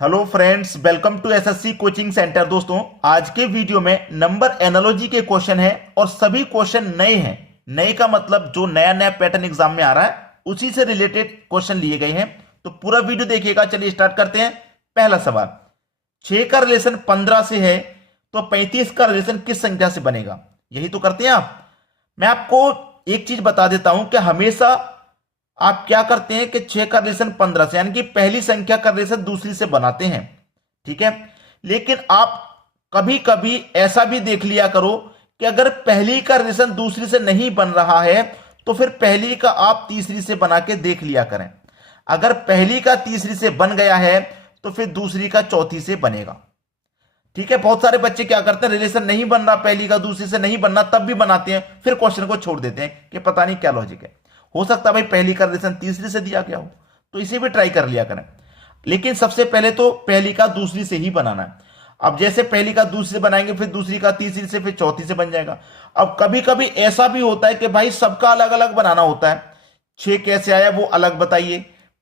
Hello friends, welcome to SSC coaching centre. दोस्तों, आज के वीडियो में नंबर एनालॉजी के क्वेश्चन है और सभी क्वेश्चन नए हैं। नए का मतलब जो नया नया पैटर्न एग्जाम में आ रहा है उसी से रिलेटेड क्वेश्चन लिए गए हैं। तो पूरा वीडियो देखिएगा। चलिए स्टार्ट करते हैं। पहला सवाल, 6 का रिलेशन 15 से है तो 35 का रिलेशन किस संख्या से बनेगा? यही तो करते हैं आप। मैं आपको एक चीज बता देता हूं कि हमेशा आप क्या करते हैं कि 6 का रिलेशन 15 से, यानी कि पहली संख्या का रिलेशन दूसरी से बनाते हैं, ठीक है। लेकिन आप कभी कभी ऐसा भी देख लिया करो कि अगर पहली का रिलेशन दूसरी से नहीं बन रहा है तो फिर पहली का आप तीसरी से बना के देख लिया करें। अगर पहली का तीसरी से बन गया है तो फिर दूसरी का चौथी से बनेगा, ठीक है। बहुत सारे बच्चे क्या करते हैं, रिलेशन नहीं बन रहा, पहली का दूसरी से नहीं बनना, तब भी बनाते हैं, फिर क्वेश्चन को छोड़ देते हैं कि पता नहीं क्या लॉजिक है। हो सकता है भाई पहली का रिलेशन तीसरी से दिया गया हो, तो इसे भी ट्राई कर लिया करें। लेकिन सबसे पहले तो पहली का दूसरी से ही बनाना है। अब जैसे पहली का दूसरी से बनाएंगे, फिर दूसरी का तीसरी से, फिर चौथी से बन जाएगा। अब कभी कभी ऐसा भी होता है कि भाई सबका अलग अलग बनाना होता है। 6 कैसे आया वो अलग बताइए,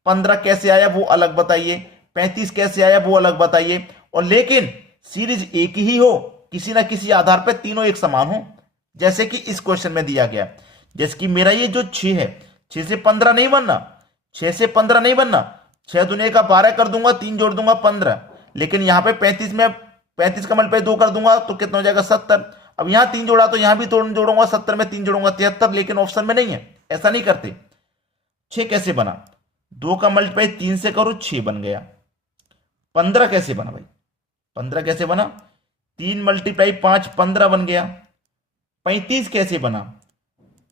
15 कैसे आया वो अलग बताइए, 35 कैसे आया वो अलग बताइए। और लेकिन सीरीज एक ही हो, किसी ना किसी आधार पर तीनों एक समान हो, जैसे कि इस क्वेश्चन में दिया गया। जैसे कि मेरा ये जो 6 है, 6 से 15 नहीं बनना, 6 से 15 नहीं बनना। 6 दुनिया का 12 कर दूंगा, 3 जोड़ दूंगा 15। लेकिन यहां पे 35 में 35 का मल्टीप्लाई 2 कर दूंगा तो कितना हो जाएगा 70। अब यहां 3 जोड़ा तो यहां भी जोड़ूंगा, 70 में 3 जोड़ूंगा 73, लेकिन ऑप्शन में नहीं है। ऐसा नहीं करते। 6 कैसे बना? 2 का मल्टीप्लाई 3 से करो, 6 बन गया। 15 कैसे बना भाई? 15 कैसे बना? 3 मल्टीप्लाई 5, 15 बन गया। 35 कैसे बना?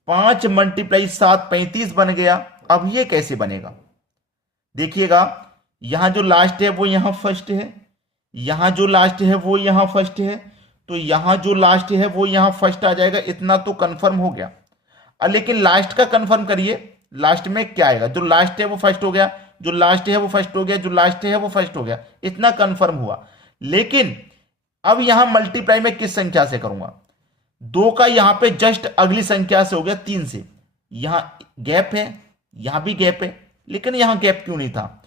5 मल्टीप्लाई 7, 35 बन गया। अब ये कैसे बनेगा? देखिएगा, यहां जो लास्ट है वो यहां फर्स्ट है, यहां जो लास्ट है वो यहां फर्स्ट है, तो यहां जो लास्ट है वो यहां फर्स्ट आ जाएगा। इतना तो कंफर्म हो गया। लेकिन लास्ट का कंफर्म करिए, लास्ट में क्या आएगा? जो लास्ट है वो फर्स्ट हो गया, जो लास्ट है वो फर्स्ट हो गया, जो लास्ट है वो फर्स्ट हो गया। इतना कंफर्म हुआ। लेकिन अब यहां मल्टीप्लाई में किस संख्या से करूंगा? 2 का यहां पे जस्ट अगली संख्या से हो गया, 3 से। यहां गैप है, यहां भी गैप है, लेकिन यहां गैप क्यों नहीं था?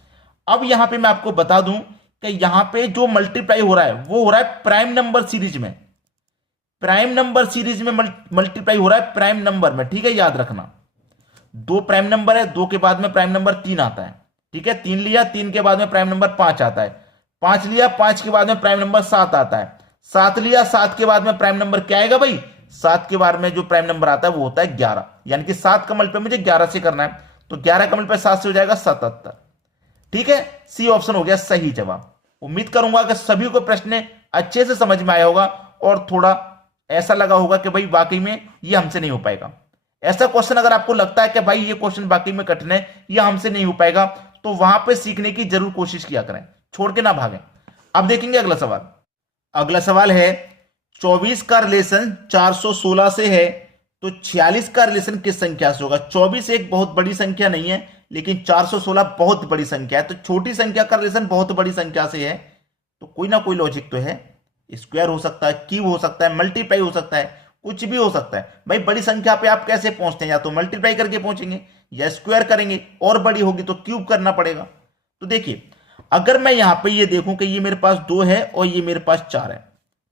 अब यहां पे मैं आपको बता दूं कि यहां पे जो मल्टीप्लाई हो रहा है वो हो रहा है प्राइम नंबर सीरीज में। प्राइम नंबर सीरीज में मल्टीप्लाई हो रहा है प्राइम नंबर में, ठीक है। याद रखना, 2 प्राइम नंबर है, 2 के बाद में प्राइम नंबर 3 आता है, ठीक है। 3 लिया, 3 के बाद में प्राइम नंबर 5 आता है। 5 लिया, 5 के बाद में प्राइम नंबर 7 आता है। 7 लिया, 7 के बाद में प्राइम नंबर क्या आएगा भाई? 7 के बाद में जो प्राइम नंबर आता है वो होता है 11, यानी कि 7 का मल्टीप्लाई मुझे 11 से करना है, तो 11 का मल्टीप्लाई 7 से हो जाएगा 77, ठीक है। सी ऑप्शन हो गया सही जवाब। उम्मीद करूंगा कि सभी को प्रश्न अच्छे से समझ में आया होगा और थोड़ा ऐसा लगा होगा कि भाई वाकई में ये हमसे नहीं हो पाएगा। ऐसा क्वेश्चन अगर आपको लगता है कि भाई ये क्वेश्चन वाकई में कठिन है, ये हमसे नहीं हो पाएगा, तो वहां पे सीखने की जरूर कोशिश किया करें, छोड़ के ना भागें। अब देखेंगे अगला सवाल। अगला सवाल है, 24 का रिलेशन 416 से है तो 46 का रिलेशन किस संख्या से होगा? 24 एक बहुत बड़ी संख्या नहीं है, लेकिन 416 बहुत बड़ी संख्या है। तो छोटी संख्या का रिलेशन बहुत बड़ी संख्या से है, तो कोई ना कोई लॉजिक तो है। स्क्वायर हो सकता है, क्यूब हो सकता है, मल्टीप्लाई हो सकता है, कुछ भी हो सकता है। भाई बड़ी संख्या पे आप कैसे पहुंचते हैं? या तो मल्टीप्लाई करके पहुंचेंगे या स्क्वायर करेंगे, और बड़ी होगी तो क्यूब करना पड़ेगा। तो देखिए, अगर मैं यहां पे ये देखूं कि ये मेरे पास 2 है और ये मेरे पास 4 है,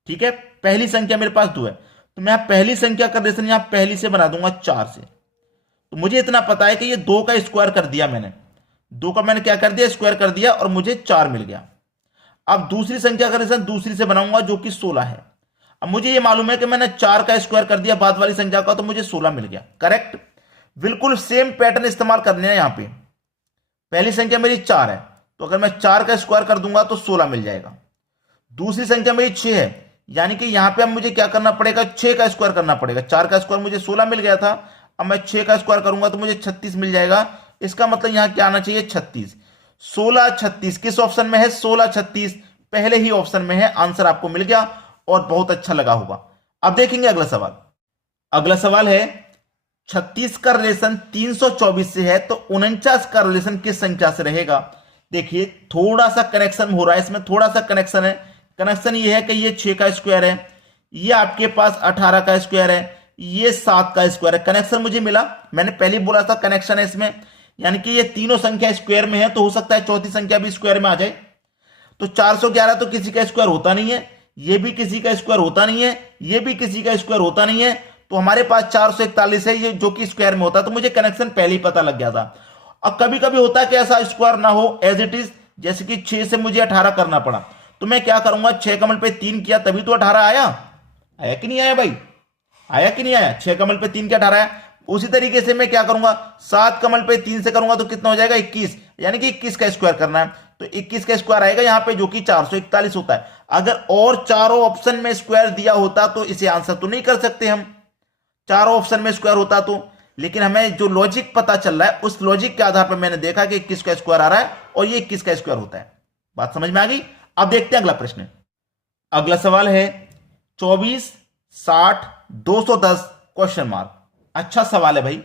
ठीक है। पहली संख्या मेरे पास 2 है, तो मैं पहली संख्या का रिलेशन यहां पहली से बना दूंगा 4 से। तो मुझे इतना पता है कि ये 2 का स्क्वायर कर दिया मैंने, 2 का मैंने क्या कर दिया? स्क्वायर कर दिया, और मुझे 4 मिल गया। अब दूसरी संख्या का रिलेशन दूसरी से बनाऊंगा जो कि 16 है। अब मुझे ये मालूम है कि मैंने 4 का स्क्वायर कर दिया बाद वाली संख्या का, तो मुझे 16 मिल गया। करेक्ट, बिल्कुल सेम पैटर्न इस्तेमाल करने हैं यहां पे। पहली संख्या मेरी 4 है, तो अगर मैं 4 का स्क्वायर कर दूंगा तो 16 मिल जाएगा। दूसरी संख्या मेरी 6 है, यानी कि यहां पे अब मुझे क्या करना पड़ेगा? 6 का स्क्वायर करना पड़ेगा। 4 का स्क्वायर मुझे 16 मिल गया था, अब मैं 6 का स्क्वायर करूंगा तो मुझे 36 मिल जाएगा। इसका मतलब यहां क्या आना चाहिए? 36। 16 36 किस ऑप्शन में है? 16 36 पहले ही ऑप्शन में है। आंसर आपको मिल गया और बहुत अच्छा लगा होगा। अब देखेंगे अगला सवाल। अगला सवाल है, 36 का रिलेशन 324 से है तो 49 का रिलेशन किस संख्या से रहेगा? देखिए, थोड़ा सा कनेक्शन हो रहा है इसमें, थोड़ा सा कनेक्शन है। कनेक्शन ये है कि ये 6 का स्क्वायर है, ये आपके पास 18 का स्क्वायर है, ये 7 का स्क्वायर है। कनेक्शन मुझे मिला, मैंने पहले ही बोला था कनेक्शन है इसमें, यानी कि ये तीनों संख्या स्क्वायर में है, तो हो सकता है चौथी संख्या भी स्क्वायर में आ जाए। तो 411 तो किसी का स्क्वायर होता नहीं है, ये भी किसी का स्क्वायर होता नहीं है, ये भी किसी का स्क्वायर होता नहीं है, तो हमारे पास 441 है ये जो कि स्क्वायर में होता है। तो मुझे कनेक्शन पहले ही पता लग गया था। अब कभी कभी होता है कि ऐसा स्क्वायर ना हो एज इट इज, जैसे कि 6 से मुझे 18 करना पड़ा, तो मैं क्या करूंगा, 6 कमल पे 3 किया तभी तो 18 आया। आया कि नहीं आया भाई, आया कि नहीं आया, 6 कमल पे 3 के 18 आया। उसी तरीके से मैं क्या करूंगा, 7 कमल पे 3 से करूंगा तो कितना हो जाएगा, 21, यानी कि 21 का स्क्वायर करना है, तो 21 का स्क्वायर आएगा यहां पे जो कि 441 होता है। अगर और चारों ऑप्शन में स्क्वायर दिया होता तो इसे आंसर तो नहीं कर सकते हम, चारों ऑप्शन में स्क्वायर होता तो, लेकिन हमें जो लॉजिक पता चल रहा है उस लॉजिक के आधार पर मैंने देखा कि 21 का स्क्वायर आ रहा है और ये 21 का स्क्वायर होता है। बात समझ में आ गई। अब देखते हैं अगला प्रश्न। अगला सवाल है 24, 60, 210 क्वेश्चन मार्क। अच्छा सवाल है भाई,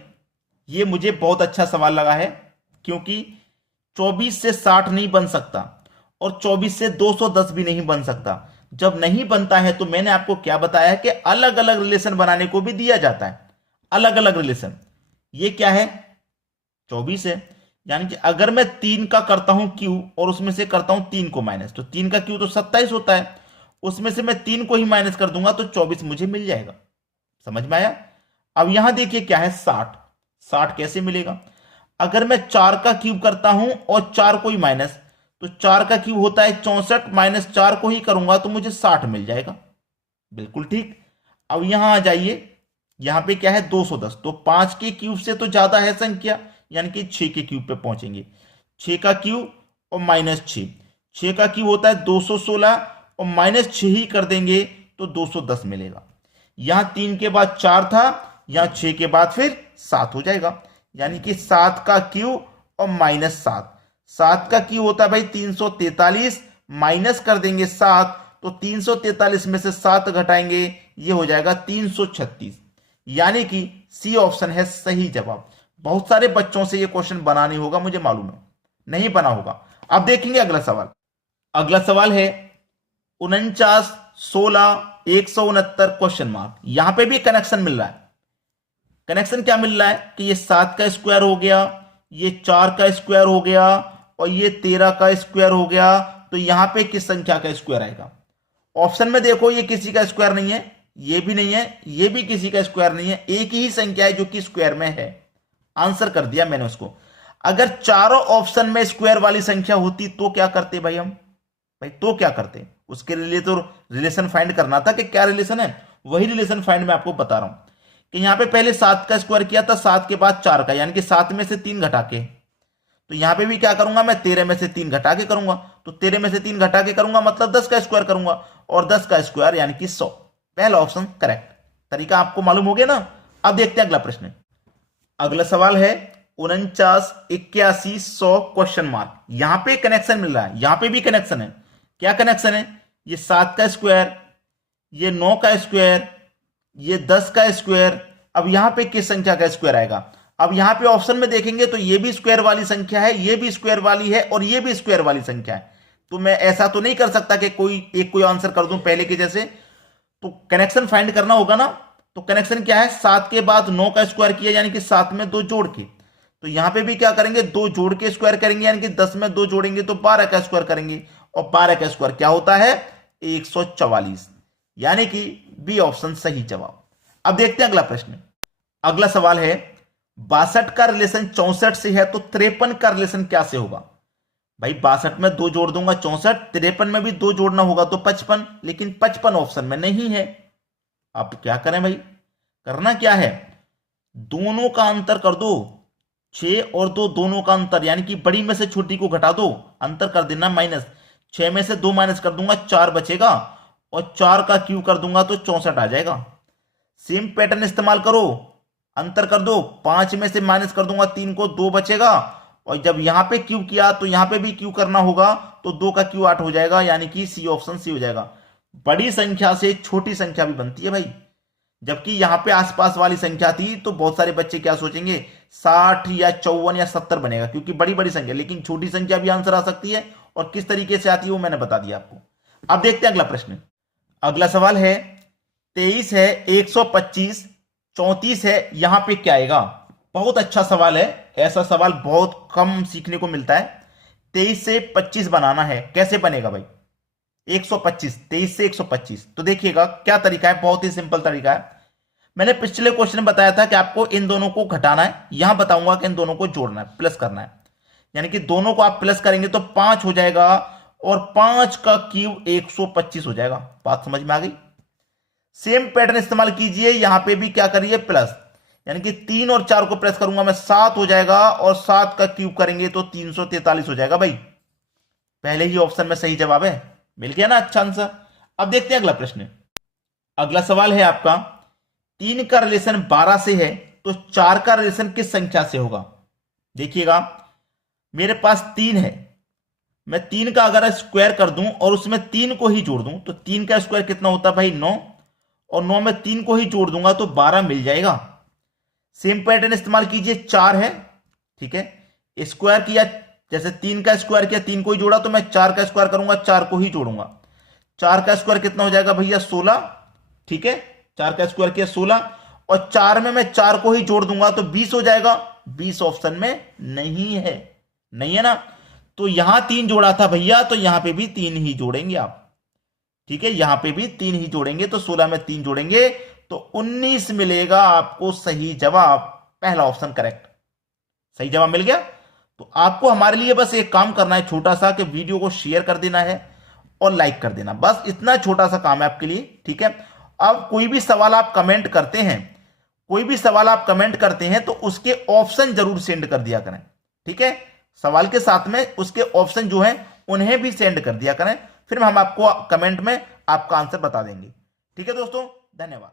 ये मुझे बहुत अच्छा सवाल लगा है, क्योंकि 24 से 60 नहीं बन सकता और 24 से 210 भी नहीं बन सकता। जब नहीं बनता है तो मैंने आपको क्या बताया है कि अलग अलग रिलेशन बनाने को भी दिया जाता है, अलग अलग रिलेशन। ये क्या है, 24 है, यानी कि अगर मैं 3 का करता हूं क्यू और उसमें से करता हूं 3 को माइनस, तो 3 का क्यू तो 27 होता है, उसमें से मैं 3 को ही माइनस कर दूंगा तो 24 मुझे मिल जाएगा। समझ में आया। अब यहां देखिए क्या है, 60। 60 कैसे मिलेगा, अगर मैं 4 का क्यूब करता हूं और 4 को ही माइनस, तो 4 का क्यूब होता है 64, माइनस 4 को ही करूंगा तो मुझे 60 मिल जाएगा। बिल्कुल ठीक। अब यहां आ जाइए, यहां पे क्या है 210, तो 5 के क्यूब से तो ज्यादा है संख्या, यानी कि 6 के क्यूब पे पहुंचेंगे। 6 का क्यूब और माइनस 6, 6 का क्यूब होता है 216 और माइनस 6 ही कर देंगे तो 210 मिलेगा। यहां 3 के बाद 4 था, यहां 6 के बाद फिर 7 हो जाएगा, यानी कि 7 का क्यूब और माइनस 7। 7 का क्यूब होता है भाई 343, माइनस कर देंगे 7, तो 343 में से 7 घटाएंगे, ये हो जाएगा 336, यानी कि सी ऑप्शन है सही जवाब। बहुत सारे बच्चों से ये क्वेश्चन बना नहीं होगा, मुझे मालूम है नहीं बना होगा। अब देखेंगे अगला सवाल। अगला सवाल है 49, 16, 169 क्वेश्चन मार्क। यहां पे भी कनेक्शन मिल रहा है। कनेक्शन क्या मिल रहा है कि ये 7 का स्क्वायर हो गया, ये 4 का स्क्वायर हो गया और ये 13 का स्क्वायर हो गया, तो यहां पे किस संख्या का स्क्वायर आएगा। ऑप्शन में देखो ये किसी का स्क्वायर नहीं है, ये भी नहीं है, ये भी किसी का स्क्वायर नहीं है, एक ही संख्या है जो कि स्क्वायर में है। आंसर कर दिया मैंने उसको। अगर चारों ऑप्शन में स्क्वायर वाली संख्या होती तो क्या करते भाई हम, भाई तो क्या करते, उसके लिए तो रिलेशन फाइंड करना था कि क्या रिलेशन है, वही रिलेशन फाइंड मैं आपको बता रहा हूं कि यहां पे पहले 7 का स्क्वायर किया था, 7 के बाद 4 का, यानी कि 7 में से 3 घटा के, तो यहां पे भी क्या करूंगा मैं 13 में से 3 घटा के करूंगा, तो 13 में से 3 घटा के करूंगा मतलब 10 का स्क्वायर करूंगा, और 10 का स्क्वायर यानी कि 100। पहला ऑप्शन करेक्ट, तरीका आपको मालूम हो गया ना। अब देखते हैं अगला प्रश्न। अगला सवाल है 49, 81, 100 क्वेश्चन मार्क। यहां पे कनेक्शन मिल रहा है, यहां पे भी कनेक्शन है। क्या कनेक्शन है, ये 7 का स्क्वायर, ये 9 का स्क्वायर, ये 10 का स्क्वायर। अब यहां पे किस संख्या का स्क्वायर आएगा। अब यहां पे ऑप्शन में देखेंगे तो ये भी स्क्वायर वाली संख्या है, ये भी स्क्वायर वाली है और ये भी स्क्वायर वाली संख्या है। तो मैं ऐसा तो नहीं कर सकता कि कोई आंसर कर दूं पहले के जैसे, तो कनेक्शन फाइंड करना होगा ना। तो कनेक्शन क्या है, 7 के बाद 9 का स्क्वायर किया यानी कि 7 में 2 जोड़ के, तो यहां पे भी क्या करेंगे 2 जोड़ के स्क्वायर करेंगे, यानी कि 10 में 2 जोड़ेंगे तो 12 का स्क्वायर करेंगे, और 12 का स्क्वायर क्या होता है 144, यानी कि बी ऑप्शन सही जवाब। अब देखते हैं अगला प्रश्न। अगला सवाल है 62 का रिलेशन 64 से है तो 53 का रिलेशन क्या से होगा। भाई 62 में 2 जोड़ दूंगा 64, 53 में भी 2 जोड़ना होगा तो 55, लेकिन 55 ऑप्शन में नहीं है। अब क्या करें भाई, करना क्या है, दोनों का अंतर कर दो, 6 और 2 दोनों का अंतर, यानी कि बड़ी में से छोटी को घटा दो, अंतर कर देना माइनस, 6 में से 2 माइनस कर दूंगा 4 बचेगा, और 4 का क्यूब कर दूंगा तो 64 आ जाएगा। सेम पैटर्न इस्तेमाल करो, अंतर कर दो, 5 में से माइनस कर दूंगा 3 को, 2 बचेगा, और जब यहां पे क्यूब किया तो यहां पे भी क्यूब करना होगा, तो 2 का क्यूब 8 हो जाएगा, यानी कि सी ऑप्शन सी हो जाएगा। बड़ी संख्या से छोटी संख्या भी बनती है भाई, जबकि यहां पे आसपास वाली संख्या थी तो बहुत सारे बच्चे क्या सोचेंगे 60 या 54 या 70 बनेगा, क्योंकि बड़ी बड़ी संख्या, लेकिन छोटी संख्या भी आंसर आ सकती है, और किस तरीके से आती है वो मैंने बता दिया आपको। अब देखते हैं अगला प्रश्न। अगला सवाल है 23 है, 125, 34 है, यहां पे क्या आएगा। बहुत अच्छा सवाल है, ऐसा सवाल बहुत कम सीखने को मिलता है। 23 से 25 बनाना है, कैसे बनेगा भाई? 125, 23 से 125। तो देखिएगा क्या तरीका है, बहुत ही सिंपल तरीका है। मैंने पिछले क्वेश्चन में बताया था कि आपको इन दोनों को घटाना है, यहां बताऊंगा कि इन दोनों को जोड़ना है, प्लस करना है। यानी कि दोनों को आप प्लस करेंगे तो 5 हो जाएगा और 5 का क्यूब 125 हो जाएगा। बात समझ में आ गई? सेम पैटर्न इस्तेमाल कीजिए, यहां पे भी क्या करिए, प्लस। यानी कि 3 और 4 को प्लस करूंगा मैं, 7 हो जाएगा और 7 का क्यूब करेंगे तो 343 हो जाएगा। भाई पहले ही ऑप्शन में सही जवाब है, मिल गया ना अच्छा आंसर। अब देखते हैं अगला प्रश्न। अगला सवाल है आपका, 3 का रिलेशन 12 से है तो 4 का रिलेशन किस संख्या से होगा? देखिएगा मेरे पास 3 है, मैं 3 का अगर स्क्वायर कर दूं और उसमें 3 को ही जोड़ दूं तो 3 का स्क्वायर कितना होता है भाई? 9, और 9 में 3 को ही जोड़ दूंगा तो 12 मिल जाएगा। सेम पैटर्न इस्तेमाल कीजिए, 4 है, ठीक है, स्क्वायर किया, जैसे 3 का स्क्वायर किया, 3 को ही जोड़ा, तो मैं 4 का स्क्वायर करूंगा, 4 को ही जोड़ूंगा। 4 का स्क्वायर कितना हो जाएगा भैया? 16, ठीक है, 4 का स्क्वायर किया 16, और 4 में मैं 4 को ही जोड़ दूंगा तो 20 हो जाएगा। 20 ऑप्शन में नहीं है, नहीं है ना? तो यहां 3 जोड़ा था भैया, तो यहां पे भी 3 ही जोड़ेंगे आप, ठीक है, यहां पे भी 3 ही जोड़ेंगे, तो 16 में 3 जोड़ेंगे तो 19 मिलेगा आपको सही जवाब। पहला ऑप्शन करेक्ट, सही जवाब मिल गया। तो आपको हमारे लिए बस एक काम करना है छोटा सा, कि वीडियो को शेयर कर देना है और लाइक कर देना, बस इतना छोटा सा काम है आपके लिए, ठीक है। अब कोई भी सवाल आप कमेंट करते हैं, कोई भी सवाल आप कमेंट करते हैं तो उसके ऑप्शन जरूर सेंड कर दिया करें, ठीक है। सवाल के साथ में उसके ऑप्शन जो हैं उन्हें भी सेंड कर दिया करें, फिर हम आपको कमेंट में आपका आंसर बता देंगे, ठीक है दोस्तों। धन्यवाद।